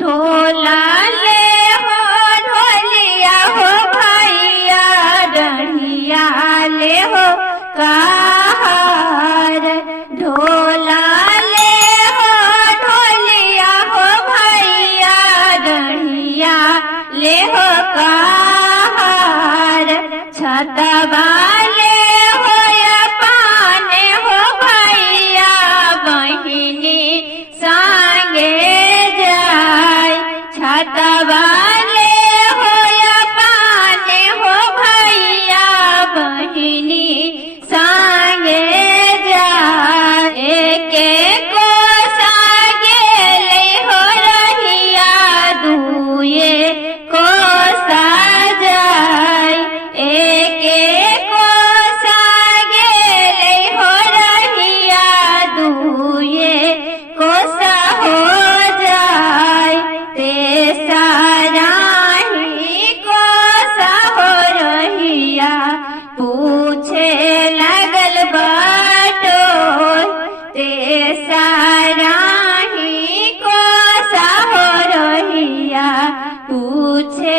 ढोला ले हो ढोलिया हो भैया डढ़िया ले हो कार। ढोला ले हो ढोलिया हो भैया डढ़िया ले हो कार। छतवा ले हो या पाने हो भैया बहिनी संगे जाय। छतवा ले हो या पाने हो भैया बहिनी संगे जाय। एके को संगे ले हो रहिया दुए को सजाय। एके को संगे ले हो रहिया दुए को हो जाय। तेसराही को हो रहिया पूछे लगल बटोर। तेसराही को हो रहिया पूछे